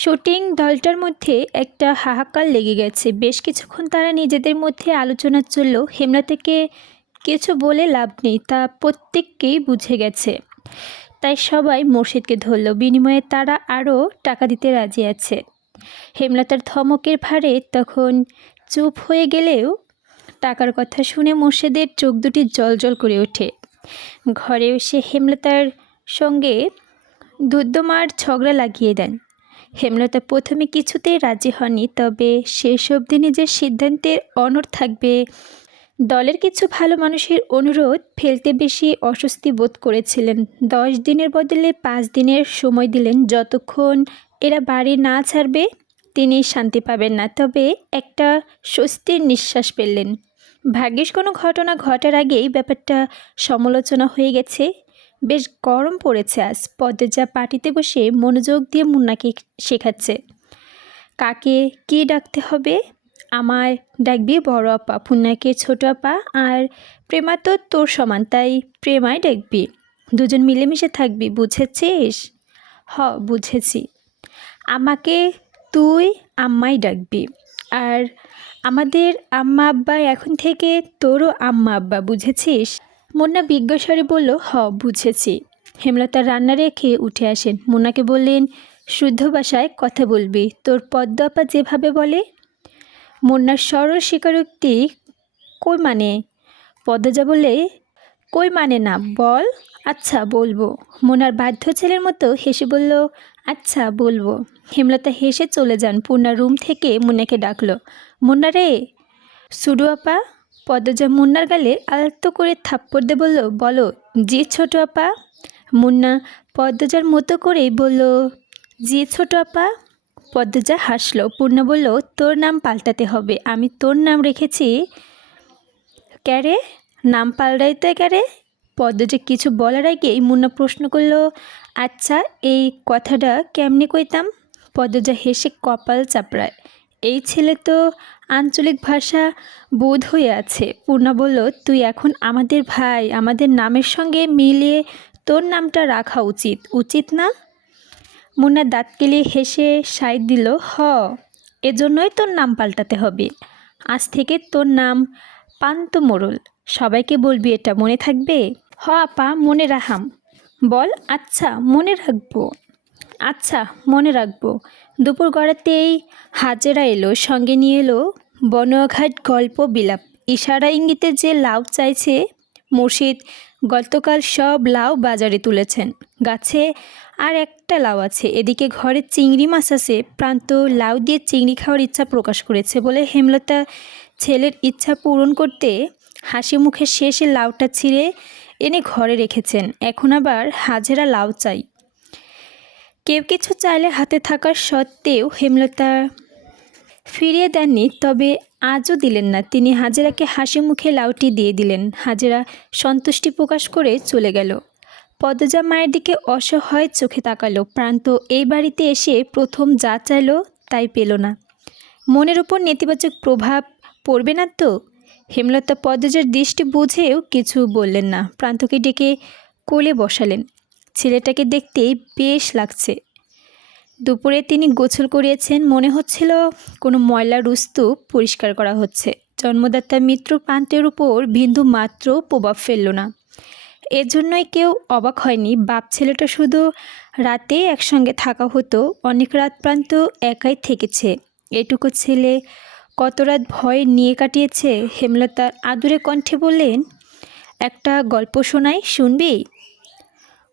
Shooting দলটার মধ্যে একটা হাহাকার লেগে গেছে। বেশ কিছুক্ষণ তারা নিজেদের মধ্যে আলোচনা চলল। হেমলতাকে কিছু বলে লাভ নেই, তা প্রত্যেককেই বুঝে গেছে। তাই সবাই মোর্শেদকে ধরল। বিনিময়ে তারা আরও টাকা দিতে রাজি আছে। হেমলতার ধমকের ভারে তখন চুপ হয়ে গেলেও টাকার কথা শুনে মোর্শেদের চোখ দুটি জ্বলজ্বল করে ওঠে। ঘরে এসে হেমলতার সঙ্গে ধূর্তমার ঝগড়া লাগিয়ে দেন। হেমলতা প্রথমে কিছুতেই রাজি হয়নি, তবে শেষ অবধি নিজের সিদ্ধান্তের অনড় থাকবে। দলের কিছু ভালো মানুষের অনুরোধ ফেলতে বেশি অস্বস্তি বোধ করেছিলেন। 10 দিনের বদলে 5 দিনের সময় দিলেন। যতক্ষণ এরা বাড়ি না ছাড়বে তিনি শান্তি পাবেন না। তবে একটা স্বস্তির নিঃশ্বাস ফেললেন। ভাগ্যিস কোনো ঘটনা ঘটার আগেই ব্যাপারটা সমালোচনা হয়ে গেছে। বেশ গরম পড়েছে আজ। পদ্মজা পার্টিতে বসে মনোযোগ দিয়ে মুন্নাকে শেখাচ্ছে কাকে কী ডাকতে হবে। আমায় ডাকবি বড় আপা, পুণ্যাকে ছোট আপা, আর প্রেমা তো তোর সমান, তাই প্রেমায় ডাকবি। দুজন মিলেমিশে থাকবি, বুঝেছিস? হ, বুঝেছি। আমাকে তুই আম্মাই ডাকবি, আর আমাদের আম্মা আব্বা এখন থেকে তোরও আম্মা আব্বা, বুঝেছিস? মুন্না বিজ্ঞস্বরে বলল, হ, বুঝেছি। হেমলতা রান্না রেখে উঠে আসেন। মুন্নাকে বললেন, শুদ্ধ ভাষায় কথা বলবি, তোর পদ্ম আপা যেভাবে বলে। মুন্নার সরল স্বীকারোক্তি, কই মানে? পদ্মজা বলে, কই মানে না, বল। আচ্ছা বলবো। মুন্নার বাধ্য ছেলের মতো হেসে বলল, আচ্ছা বলবো। হেমলতা হেসে চলে যান। পূর্ণা রুম থেকে মুন্নাকে ডাকলো, মুন্না রে। সুডু আপা। পদ্মজা মুন্নার গালে আলতো করে থাপ্পড় দিয়ে বলল, বলো। জি ছোট আপা। মুন্না পদ্মজার মতো করেই বলল, জি ছোট আপা। পদ্মজা হাসলো। পূর্ণা বলল, তোর নাম পাল্টাতে হবে। আমি তোর নাম রেখেছি। ক্যারে? নাম পাল্টাইতে ক্যারে? পদ্মজা কিছু বলার আগেই মুন্না প্রশ্ন করল, আচ্ছা এই কথাটা কেমনে কইতাম? পদ্মজা হেসে কপাল চাপড়ায়, এই ছেলে তো আঞ্চলিক ভাষা বোধ হয়ে আছে। পূর্ণা বলল, তুই এখন আমাদের ভাই, আমাদের নামের সঙ্গে মিলিয়ে তোর নামটা রাখা উচিত, উচিত না? মুন্না দাঁত কেলিয়ে হেসে সায় দিল, হ, এজন্যই তোর নাম পাল্টাতে হবে। আজ থেকে তোর নাম পান্ত মোড়ল। সবাইকে বলবি, এটা মনে থাকবে? হ আপা, মনে রাখাম। বল, আচ্ছা মনে রাখবো। আচ্ছা মনে রাখবো। দুপুর গড়াতেই হাজেরা এলো। সঙ্গে নিয়ে এলো বনঘাট গল্প বিলাপ। ইশারা ইঙ্গিতে যে লাউ চাইছে। মুর্শিদ গতকাল সব লাউ বাজারে তুলেছেন। গাছে আর একটা লাউ আছে। এদিকে ঘরে চিংড়ি মাছ আছে। প্রান্ত লাউ দিয়ে চিংড়ি খাওয়ার ইচ্ছা প্রকাশ করেছে বলে হেমলতা ছেলের ইচ্ছা পূরণ করতে হাসি মুখে শেষে লাউটা ছিঁড়ে এনে ঘরে রেখেছেন। এখন আবার হাজেরা লাউ চাই। কেউ কিছু চাইলে হাতে থাকার সত্ত্বেও হেমলতা ফিরিয়ে দেননি। তবে আজও দিলেন না। তিনি হাজেরাকে হাসি মুখে লাউটি দিয়ে দিলেন। হাজেরা সন্তুষ্টি প্রকাশ করে চলে গেল। পদ্মজা মায়ের দিকে অসহায় চোখে তাকালো। প্রান্ত এই বাড়িতে এসে প্রথম যা চাইল তাই পেল না। মনের উপর নেতিবাচক প্রভাব পড়বে না তো? হেমলতা পদ্মজার দৃষ্টি বুঝেও কিছু বললেন না। প্রান্তকে ডেকে কোলে বসালেন। ছেলেটাকে দেখতে বেশ লাগছে। দুপুরে তিনি গোসল করিয়েছেন। মনে হচ্ছিল কোনো ময়লা রুস্তু পরিষ্কার করা হচ্ছে। জন্মদাতা মৃত্যু প্রান্তের উপর বিন্দু মাত্র প্রভাব ফেলল না। এজন্যই কেউ অবাক হয়নি। বাপ ছেলেটা শুধু রাতেই একসঙ্গে থাকা হতো। অনেক রাত প্রান্ত একাই থেকেছে। এটুকু ছেলে কত রাত ভয় নিয়ে কাটিয়েছে। হেমলতার আদুরে কণ্ঠে বললেন, একটা গল্প শোনাই, শুনবি?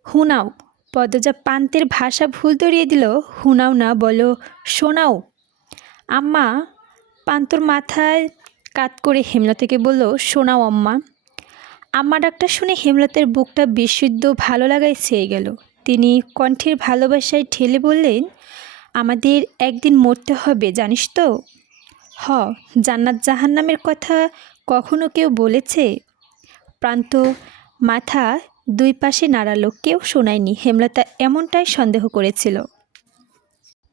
হুনাও। পদ্মজা প্রান্তের ভাষা ভুল ধরিয়ে দিল। হুনাও না, বলো শোনাও। আম্মা। প্রান্তর মাথায় কাত করে হেমলতাকে বলল, শোনাও আম্মা। আম্মা ডাকটা শুনে হেমলতার বুকটা বিশুদ্ধ ভালো লাগায় ছেয়ে গেল। তিনি কণ্ঠের ভালোবাসায় ঠেলে বললেন, আমাদের একদিন মরতে হবে, জানিস তো? হ। জান্নাত জাহান্নামের কথা কখনো কেউ বলেছে? প্রান্ত মাথা দুই পাশে নাড়ালো। কেউ শোনায়নি। হেমলতা এমনটাই সন্দেহ করেছিল।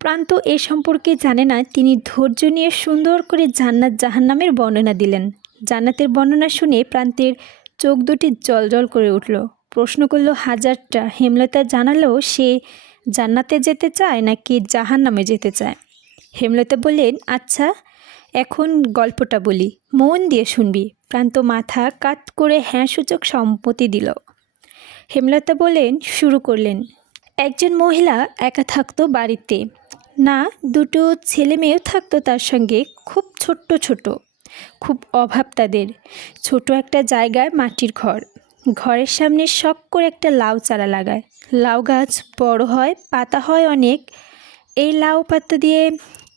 প্রান্ত এ সম্পর্কে জানে না। তিনি ধৈর্য নিয়ে সুন্দর করে জান্নাত জাহান্নামের বর্ণনা দিলেন। জান্নাতের বর্ণনা শুনে প্রান্তের চোখ দুটি জ্বলজ্বল করে উঠল। প্রশ্ন করল হাজারটা। হেমলতা জানালো সে জান্নাতে যেতে চায় নাকি জাহান্নামে যেতে চায়? হেমলতা বললেন, আচ্ছা এখন গল্পটা বলি, মন দিয়ে শুনবি। প্রান্ত মাথা কাত করে হ্যাঁ সূচক সম্মতি দিল। হেমলতা বললেন, শুরু করলেন। একজন মহিলা একা থাকতো বাড়িতে। না, দুটো ছেলে মেয়েও থাকতো তার সঙ্গে, খুব ছোট্ট ছোট, খুব অভাব তাদের। ছোট একটা জায়গায় মাটির ঘর, ঘরের সামনে শখ করে একটা লাউ চারা লাগায়। লাউ গাছ বড় হয়, পাতা হয় অনেক। এই লাউ পাতা দিয়ে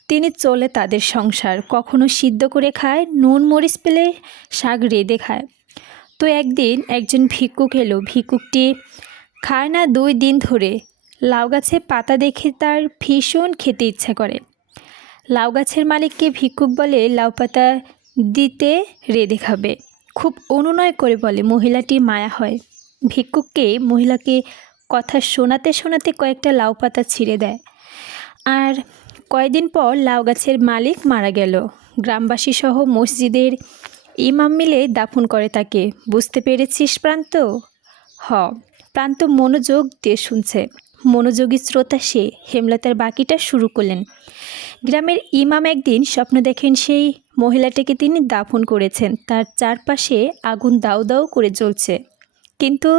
তিনি চলে তাদের সংসার। কখনো সিদ্ধ করে খায়, নুন মরিচ পেলে শাক রেঁধে খায়। তো একদিন একজন ভিক্ষুক এলো। ভিক্ষুকটি খায় না 2 দিন ধরে। লাউ গাছে পাতা দেখে তার ভীষণ খেতে ইচ্ছা করে। লাউ গাছের মালিককে ভিক্ষুক বলে লাউ পাতা দিতে রেঁধে খাবে। খুব অনুনয় করে বলে, মহিলাটি মায়া হয়। ভিক্ষুককে মহিলাকে কথা শোনাতে শোনাতে কয়েকটা লাউ পাতা ছিঁড়ে দেয়। আর কয়েকদিন পর লাউ গাছের মালিক মারা গেল। গ্রামবাসী সহ মসজিদের ইমাম মিলে দাফন করে তাকে। বুঝতে পেরেছিস প্রান্ত? হ। প্রান্ত মনোযোগ দিয়ে শুনছে। মনোযোগী শ্রোতা সে। হেমলতার বাকিটা শুরু করলেন। গ্রামের ইমাম একদিন স্বপ্ন দেখেন সেই মহিলাটিকে তিনি দাফন করেছেন। তার চারপাশে আগুন দাউ দাউ করে জ্বলছে, কিন্তু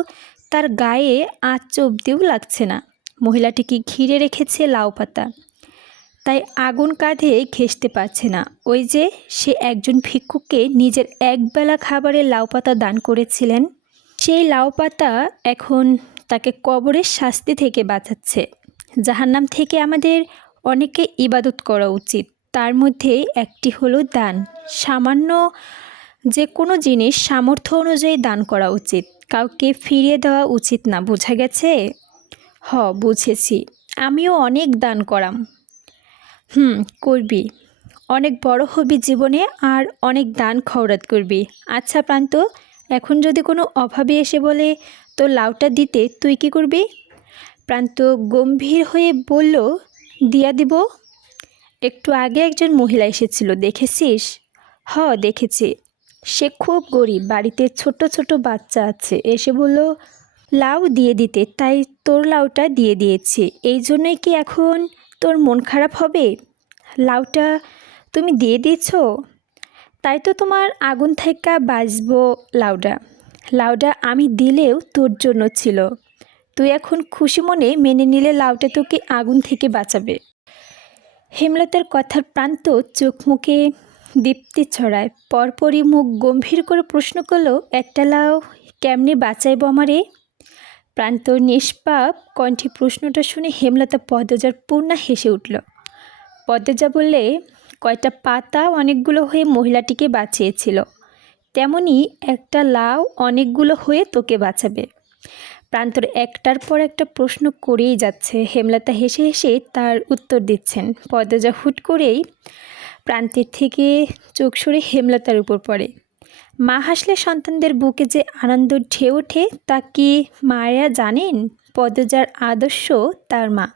তার গায়ে আঁচ অবধিও লাগছে না। মহিলাটিকে ঘিরে রেখেছে লাউ পাতা, তাই আগুন কাঁধে ঘেঁষতে পারছে না। ওই যে সে একজন ভিক্ষুককে নিজের একবেলা খাবারে লাউ পাতা দান করেছিলেন, সেই লাউ পাতা এখন তাকে কবরের শাস্তি থেকে বাঁচাচ্ছে। জাহান্নাম থেকে আমাদের অনেকে ইবাদত করা উচিত, তার মধ্যে একটি হলো দান। সামান্য যে কোনো জিনিস সামর্থ্য অনুযায়ী দান করা উচিত, কাউকে ফিরিয়ে দেওয়া উচিত না। বোঝা গেছে? হ, বুঝেছি। আমিও অনেক দান করাম। করবি, অনেক বড় হবি জীবনে, আর অনেক দান খয়রাত করবি। আচ্ছা প্রান্ত, এখন যদি কোনো অভাবী এসে বলে তোর লাউটা দিতে, তুই কি করবি? প্রান্ত গম্ভীর হয়ে বলল, দিয়া দিব। একটু আগে একজন মহিলা এসেছিল, দেখেছিস? হ, দেখেছি। সে খুব গরিব, বাড়িতে ছোট ছোট বাচ্চা আছে। এসে বলল লাউ দিয়ে দিতে, তাই তোর লাউটা দিয়ে দিয়েছি। এই জন্যই কি এখন তোর মন খারাপ হবে? লাউটা তুমি দিয়ে দিয়েছ, তাই তো তোমার আগুন থেকে বাঁচবো। লাউডা লাউডা আমি দিলেও তোর জন্য ছিল। তুই এখন খুশি মনে মেনে নিলে লাউটা তোকে আগুন থেকে বাঁচাবে। হেমলতার কথার প্রান্ত চোখ মুখে দীপ্তি ছড়ায়। পরপরই মুখ গম্ভীর করে প্রশ্ন করল, একটা লাউ কেমনে বাঁচাইব আমারে? প্রান্ত নিষ্পাপ কণ্ঠে প্রশ্নটা শুনে হেমলতা পদ্মজার পূর্ণা হেসে উঠল। পদ্মজা বললে, কয়টা পাতা অনেকগুলো হয়ে মহিলাটিকে বাঁচিয়েছিল, তেমনি একটা লাউ অনেকগুলো হয়ে তোকে বাঁচাবে। প্রান্তর একটার পর একটা প্রশ্ন করেই যাচ্ছে। হেমলতা হেসে হেসে তার উত্তর দিচ্ছেন। পদ্মজা হুট করেই প্রান্তের থেকে চোখ সরে হেমলতার উপর পড়ে। মা হাসলে সন্তানদের বুকে যে আনন্দ ঢেউ ওঠে তা কি মায়েরা জানেন? পদ্মজার আদর্শ তার মা।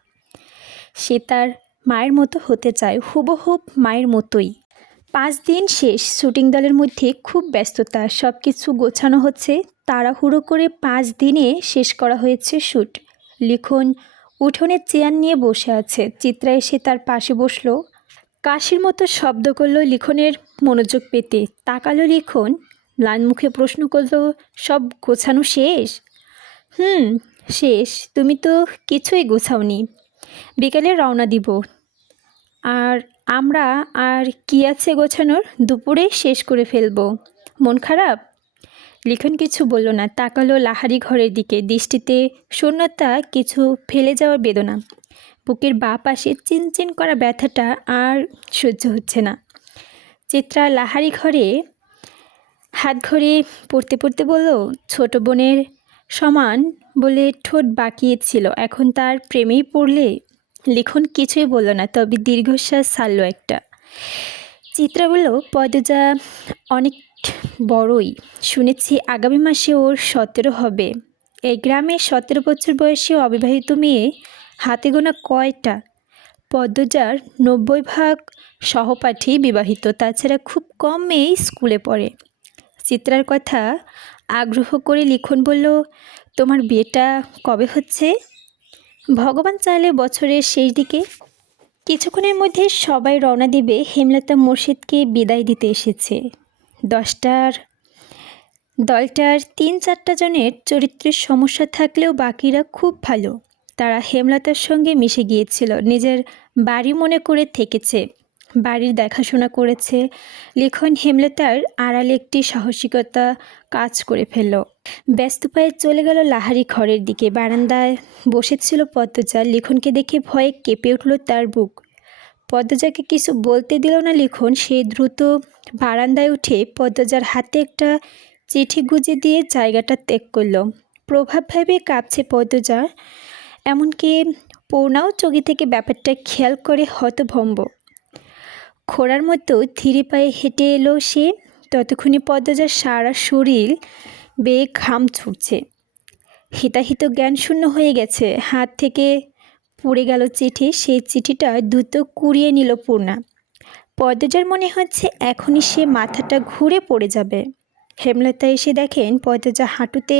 সে তার মায়ের মতো হতে চায়, হুবহুব মায়ের মতোই। 5 দিন শেষ। শুটিং দলের মধ্যে খুব ব্যস্ততা, সব কিছু গোছানো হচ্ছে। তাড়াহুড়ো করে 5 দিনে শেষ করা হয়েছে শ্যুট। লিখন উঠোনে চেয়ার নিয়ে বসে আছে। চিত্রা এসে তার পাশে বসলো। কাশির মতো শব্দ করলো লিখনের মনোযোগ পেতে। তাকালো লিখন, ম্লান মুখে প্রশ্ন করল, সব গোছানো শেষ? শেষ। তুমি তো কিছুই গোছাওনি। বিকেলে রওনা দিব। আর আমরা আর কি আছে গোছানোর? দুপুরে শেষ করে ফেলবো। মন খারাপ? লিখন কিছু বলল না, তাকালো লাহারি ঘরের দিকে। দৃষ্টিতে শূন্যতা, কিছু ফেলে যাওয়ার বেদনা। বুকের বাঁ পাশে চিনচিন করা ব্যথাটা আর সহ্য হচ্ছে না। চিত্রা লাহারি ঘরে হাত ঘরে পড়তে পড়তে বলল, ছোট বোনের সমান বলে ঠোঁট বাঁকিয়েছিল, এখন তার প্রেমেই পড়লে? লিখন কিছুই বলল না, তবে দীর্ঘশ্বাস ছাড়ল একটা। চিত্রা বলল, পদ্মজা অনেক বড়ই। শুনেছি আগামী মাসে ওর 17 হবে। এই গ্রামে 17 বছর বয়সী অবিবাহিত মেয়ে হাতে গোনা কয়টা? পদ্মজার 90% সহপাঠী বিবাহিত, তাছাড়া খুব কম মেয়েই স্কুলে পড়ে। চিত্রার কথা আগ্রহ করে লিখন বলল, তোমার বিয়েটা কবে হচ্ছে? ভগবান চাইলে বছরের শেষ দিকে কিছুক্ষণের মধ্যে সবাই রওনা দিবে হেমলতা মোর্শেদকে বিদায় দিতে এসেছে। দলটার ৩-৪ জনের চরিত্রের সমস্যা থাকলেও বাকিরা খুব ভালো। তারা হেমলতার সঙ্গে মিশে গিয়েছিল, নিজের বাড়ি মনে করে থেকেছে, বাড়ির দেখাশোনা করেছে। লিখন হেমলতার আড়ালে একটি সাহসিকতা কাজ করে ফেলল। ব্যস্ত পায়ে চলে গেল লাহারি ঘরের দিকে। বারান্দায় বসেছিল পদ্মজা। লিখনকে দেখে ভয়ে কেঁপে উঠল তার বুক। পদ্মজাকে কিছু বলতে দিল না লিখন। সে দ্রুত বারান্দায় উঠে পদ্মজার হাতে একটা চিঠি গুজে দিয়ে জায়গাটা ত্যাগ করল। প্রভাব ভেবে কাঁপছে পদ্মজা। এমনকি পূর্ণাও চোখে থেকে ব্যাপারটা খেয়াল করে হতভম্ব। খোঁড়ার মতো ধীরে পায়ে হেঁটে এলো সে। ততক্ষণে পদ্মজার সারা শরীর বেয়ে ঘাম ছুটছে। হিতাহিত জ্ঞানশূন্য হয়ে গেছে। হাত থেকে পড়ে গেল চিঠি। সেই চিঠিটা দ্রুত কুড়িয়ে নিল পূর্ণা। পদ্মজার মনে হচ্ছে এখনই সে মাথাটা ঘুরে পড়ে যাবে। হেমলতা এসে দেখেন পদ্মজা হাঁটুতে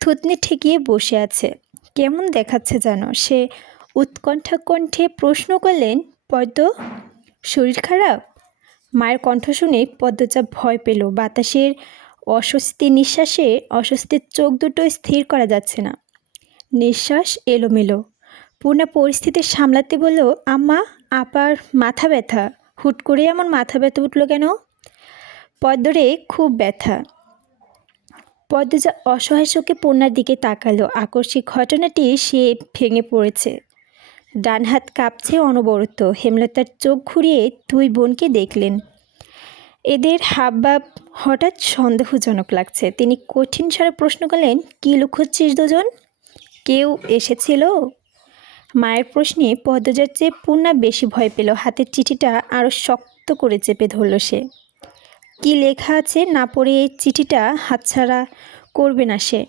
থুতনি ঠেকিয়ে বসে আছে। কেমন দেখাচ্ছে যেন। সে উৎকণ্ঠা কণ্ঠে প্রশ্ন করলেন, পদ্ম, শরীর খারাপ? মায়ের কণ্ঠ শুনে পদ্মজা ভয় পেল। বাতাসের অস্বস্তি নিঃশ্বাসে অস্বস্তির চোখ দুটো স্থির করা যাচ্ছে না, নিঃশ্বাস এলোমেলো। পূর্ণা পরিস্থিতি সামলাতে বলল, আম্মা, আপার মাথা ব্যথা। হুট করে এমন মাথা ব্যথা উঠল কেন? পদ্মরে খুব ব্যথা। পদ্মজা অসহায় চোখে পূর্ণার দিকে তাকালো। আকস্মিক ঘটনাটি সে ভেঙে পড়েছে। ডান হাত কাঁপছে অনবরত। হেমলতার চোখ ঘুরিয়ে দুই বোনকে দেখলেন। এদের হাবভাব হঠাৎ সন্দেহজনক লাগছে। তিনি কঠিন স্বরে প্রশ্ন করলেন, কী লুকোচ্ছিস দুজন? কেউ এসেছিল? মায়ের প্রশ্নে পদ্মজার চেয়ে পূর্ণা বেশি ভয় পেল। হাতের চিঠিটা আরও শক্ত করে চেপে ধরল সে। কি লেখা আছে না পড়ে এই চিঠিটা হাতছাড়া করবে না সে।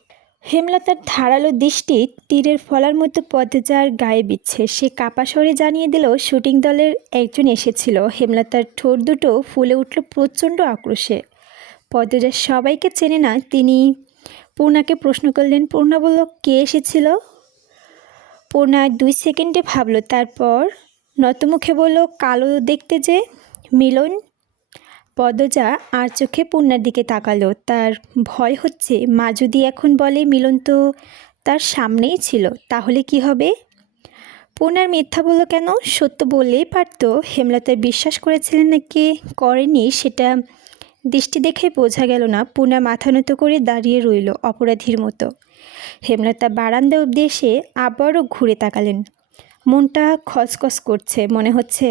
হেমলতার ধারালো দৃষ্টি তীরের ফলার মতো পদ্মজার গায়ে বিচ্ছে। সে কাপা স্বরে জানিয়ে দিল, শুটিং দলের একজন এসেছিল। হেমলতার ঠোঁট দুটো ফুলে উঠল প্রচণ্ড আক্রোশে। পদ্মজা সবাইকে চেনে না। তিনি পূর্ণাকে প্রশ্ন করলেন। পূর্ণা বলল, কে এসেছিল? পূর্ণা 2 সেকেন্ডে ভাবল, তারপর নতমুখে বলল, কালো দেখতে যে, মিলন। পদ্মজা আর চোখে পূর্ণার দিকে তাকালো। তার ভয় হচ্ছে, মা যদি এখন বলে মিলন তো তার সামনেই ছিল, তাহলে কি হবে? পূর্ণার মিথ্যা বলল কেন? সত্য বললেই পারত। হেমলতার বিশ্বাস করেছিলেন নাকি করেনি সেটা দৃষ্টি দেখে বোঝা গেল না। পূর্ণা মাথা নত করে দাঁড়িয়ে রইল অপরাধীর মতো। হেমলতা বারান্দা অবধি এসে আবারও ঘুরে তাকালেন। মনটা খচখচ করছে। মনে হচ্ছে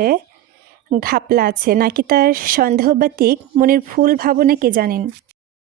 ঘাপলা আছে, নাকি তার সন্দেহবাতিক মনের ভুল ভাবনা কে জানেন।